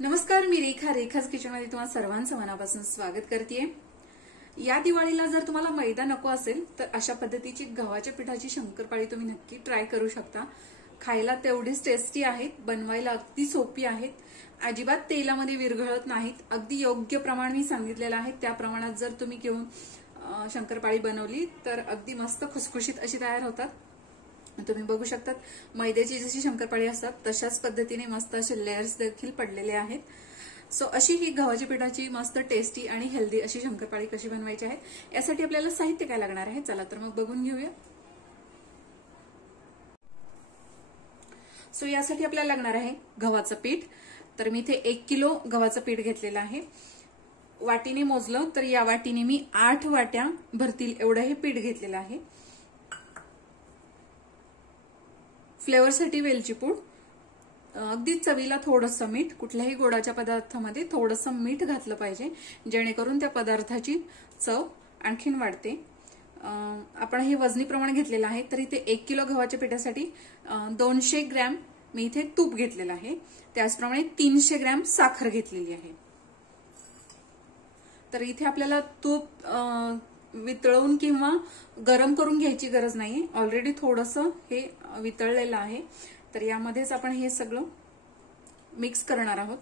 नमस्कार, मी रेखाच किचनमध्ये तुम्हाला सर्वांचं मनापासून स्वागत करतेय। या दिवाळीला जर तुम्हाला मैदा नको असेल तर अशा पद्धतीची गव्हाच्या पिठाची शंकरपाळी तुम्ही नक्की ट्राय करू शकता। खायला तेवढीच टेस्टी आहेत, बनवायला अगदी सोपी आहेत, अजिबात तेलामध्ये विरघळत नाहीत। अगदी योग्य प्रमाण मी सांगितलेलं आहे त्या प्रमाणात जर तुम्ही घेऊन शंकरपाळी बनवली तर अगदी मस्त खुसखुशीत अशी तयार होतात। तुम्ही बघू शकता मैद्याची जशी शंकरपाळी असतात तशाच पद्धतीने मस्त असे लेयर्स देखील पडलेले आहेत। सो अशी ही गव्हाच्या पिठाची मस्त टेस्टी आणि हेल्दी अशी शंकरपाळी कशी बनवायची आहे यासाठी आपल्याला साहित्य काय लागणार आहे चला तर मग बघून घेऊया। सो यासाठी आपल्याला लागणार आहे गव्हाचं पीठ। तर मी इथे 1 किलो गव्हाचं पीठ घेतलेलं आहे। वाटीने मोजलं तर या वाटीने मी 8 वाट्या भरतील एवढं हे पीठ घेतलेलं आहे। फ्लेवरसाठी वेलची पूड, अगदी चवीला थोडंसं मीठ, कुठल्याही गोडाच्या पदार्थामध्ये थोडंसं मीठ घातलं पाहिजे जेणेकरून त्या पदार्थाची चव आणखीन वाढते। आपण हे वजनी प्रमाण घेतलेलं आहे तर इथे 1 किलो गव्हाच्या पिठासाठी 200 ग्रॅम मी इथे तूप घेतलेलं आहे। त्याचप्रमाणे 300 ग्रॅम साखर घेतलेली आहे। तर इथे आपल्याला तूप वितळवून किंवा गरम करून घ्यायची गरज नाही, ऑलरेडी थोडंसं हे वितळलेलं आहे। तर यामध्येच आपण हे सगळं मिक्स करणार आहोत।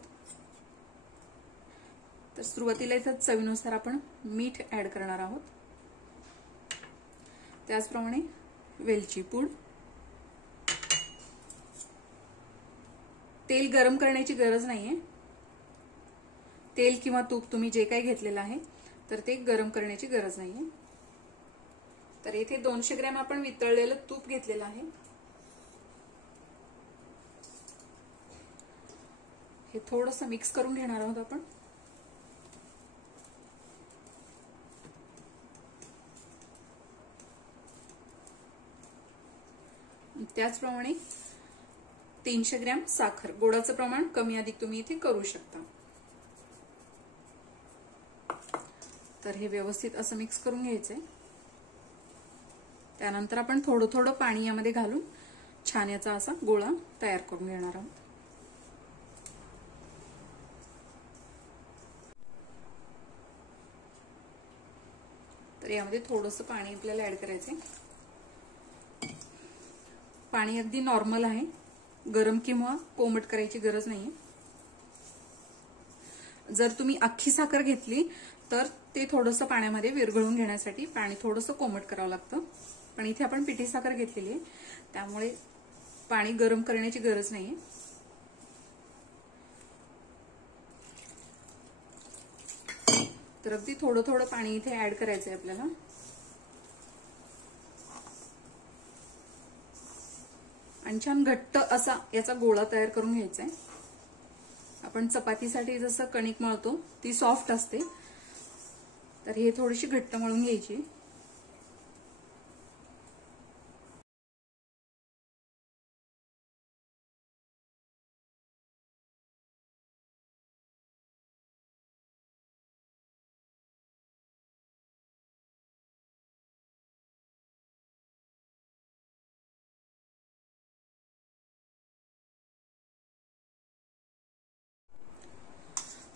तर सुरुवातीला इथे चवीनुसार आपण मीठ ऍड करणार आहोत, त्याचप्रमाणे वेलची पूड। तेल गरम करण्याची गरज नाहीये, तेल किंवा तूप तुम्ही जे काही घेतलेलं आहे तर ते गरम करण्याची गरज नाहीये। तर इथे 200 ग्रॅम आपण वितळलेलं तूप घेतलेलं आहे। हे थोडंसं मिक्स करून घेणार आहोत आपण। त्याचप्रमाणे 300 ग्रॅम साखर, गोडाचं प्रमाण कमी अधिक तुम्ही इथे करू शकता। तर हे व्यवस्थित असं मिक्स करून घ्यायचंय। त्यानंतर आपण थोडं थोडं पाणी यामध्ये घालून छान याचा असा गोळा तयार करून घेणार आहोत। तर यामध्ये थोडंसं पाणी आपल्याला ऍड करायचंय। पाणी अगदी नॉर्मल आहे, गरम किंवा कोमट करायची गरज नाहीये। जर तुम्ही अख्खी साखर घेतली तर ते थोडंसं पाण्यामध्ये विरघळून घेण्यासाठी पाणी थोडंसं कोमट करावं लागतं, पण इथे आपण पिठी साखर घेतलेली आहे त्यामुळे पाणी गरम करण्याची गरज नाहीये। तर अगदी थोडं थोडं पाणी इथे ऍड करायचंय आपल्याला। आणि छान घट्ट असा याचा गोळा तयार करून घ्यायचा आहे। आपण चपातीसाठी जसं कणिक मळतो ती सॉफ्ट असते, तर हे थोडीशी घट्ट मळून घ्यायची।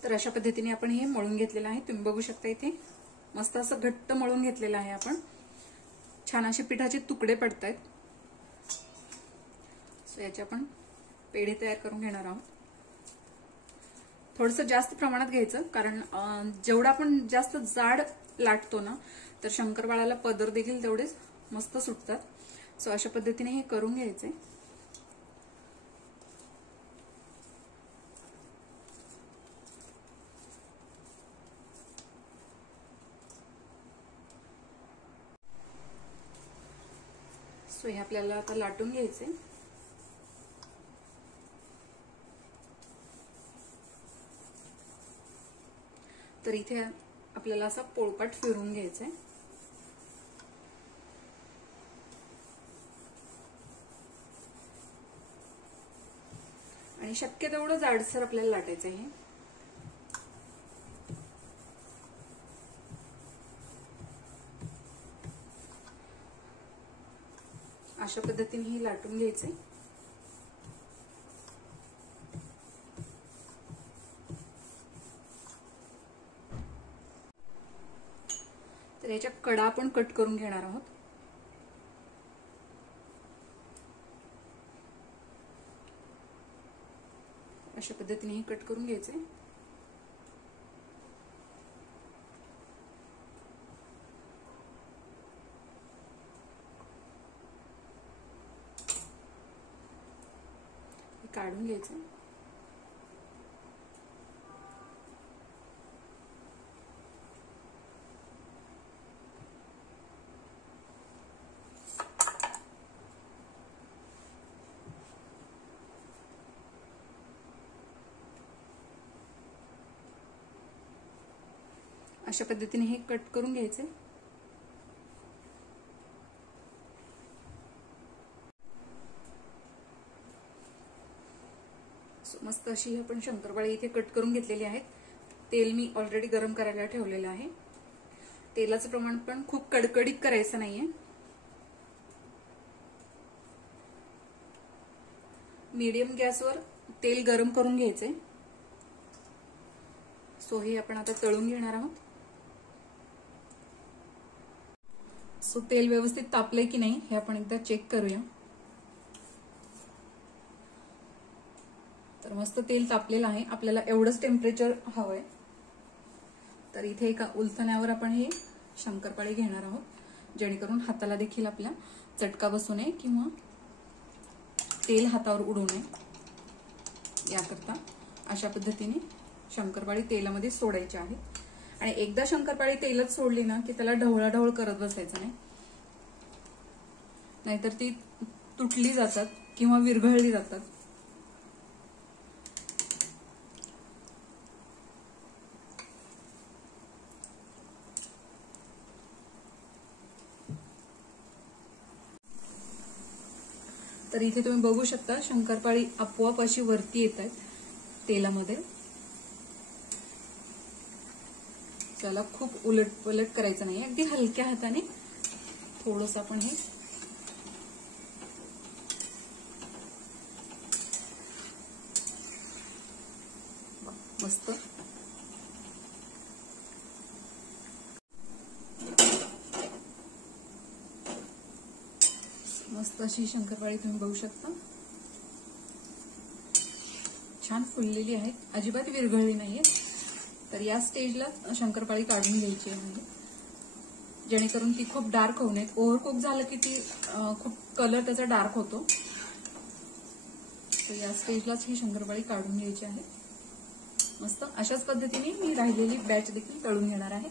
तर अशा पद्धतीने आपण हे मळून घेतलेलं आहे। तुम्ही बघू शकता इथे मस्त असं घट्ट मळून घेतलेलं आहे आपण। छान असे पिठाचे तुकडे पडतायत। सो याचे आपण पेढे तयार करून घेणार आहोत। थोडंसं जास्त प्रमाणात घ्यायचं, कारण जेवढा आपण जास्त जाड लाटतो ना तर शंकरपाळ्याला पदर देखील तेवढेच मस्त सुटतात। सो अशा पद्धतीने हे करून घ्यायचंय। सो हे आपल्याला आता लाटून घ्यायचे। तर इथे आपल्याला असा पोळपाट फिरवून घ्यायचा आहे। आणि शक्य तेवढं जाडसर आपल्याला लाटायचं आहे। अशा पद्धतीने हे लाटून घ्यायचे। याच्या कडा आपण कट करून घेणार आहोत. अशा पद्धतीने हे कट करून घ्यायचे. काढून घ्यायचं. अशा पद्धतीने हे कट करून घ्यायचे. मस्त अशी आपण शंकरपाळी इथे कट करून घेतलेली आहेत. तेल मी ऑलरेडी गरम करायला ठेवलेलं आहे. तेलाचं प्रमाण पण खूप कडकडीत करायचं नाहीये. मीडियम गॅसवर तेल गरम करून घ्यायचे. सो हे आपण आता तळून घेणार आहोत. सो तेल व्यवस्थित तापलंय की नाही हे आपण एकदा चेक करूया. तर मस्त तेल तापलेलं आहे. आपल्याला एवढंच टेम्परेचर हवंय. तर इथे एका उलथण्यावर आपण हे शंकरपाळी घेणार आहोत, जेणेकरून हाताला देखील आपल्या चटका बसू नये किंवा तेल हातावर उडू नये याकरता अशा पद्धतीने शंकरपाळी तेलामध्ये सोडायची आहे. आणि एकदा शंकरपाळी तेलात सोडली ना की त्याला ढवळाढवळ करत बसायचं नाही, नाहीतर ती तुटली जातात किंवा विरघळली जातात. तर इथे तुम्ही बघू शकता शंकरपाळी आपोआप अशी वरती येत आहेत तेलामध्ये. त्याला खूप उलट पलट करायचं नाही, अगदी हलक्या हाताने थोडंसं आपण हे मस्त मस्त अशी शंकरपाळी तुम्ही बघू शकता. छान फुललेली आहे, अजिबात विरघळली नाहीये. तर या स्टेजला शंकरपाळी काढून घ्यायची आहे, म्हणजे जेणेकरून ती खूप डार्क होऊ नये. ओव्हरकुक झालं की ती खूप कलर त्याचा डार्क होतो. तर या स्टेजलाच ही शंकरपाळी काढून घ्यायची आहे. मस्त अशाच पद्धतीने मी राहिलेली बॅच देखील तळून घेणार आहे.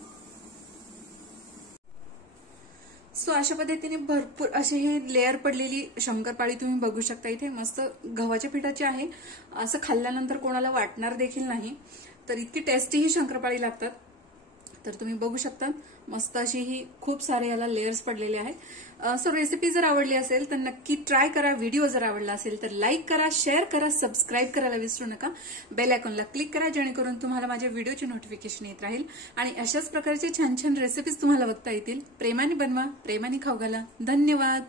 सो अशा पद्धतीने भरपूर असे हे लेअर पडलेली शंकरपाळी तुम्ही बघू शकता. इथे मस्त गव्हाच्या पिठाची आहे, असं खाल्ल्यानंतर कोणाला वाटणार देखील नाही. तर इतकी टेस्टी ही शंकरपाळी लागतात. तर तुम्ही बघू शकता मस्त अशी ही खूप सारे याला लेयर्स पडलेले आहेत. सो रेसिपी जर आवडली असेल तर नक्की ट्राय करा. व्हिडिओ जर आवडला असेल तर लाईक करा, शेअर करा, सबस्क्राईब करायला विसरू नका. बेल आयकॉनला क्लिक करा, जेणेकरून तुम्हाला माझ्या व्हिडिओची नोटिफिकेशन येत राहील आणि अशाच प्रकारचे छान छान रेसिपीज तुम्हाला बघता येतील. प्रेमाने बनवा, प्रेमाने खाऊ घाला. धन्यवाद.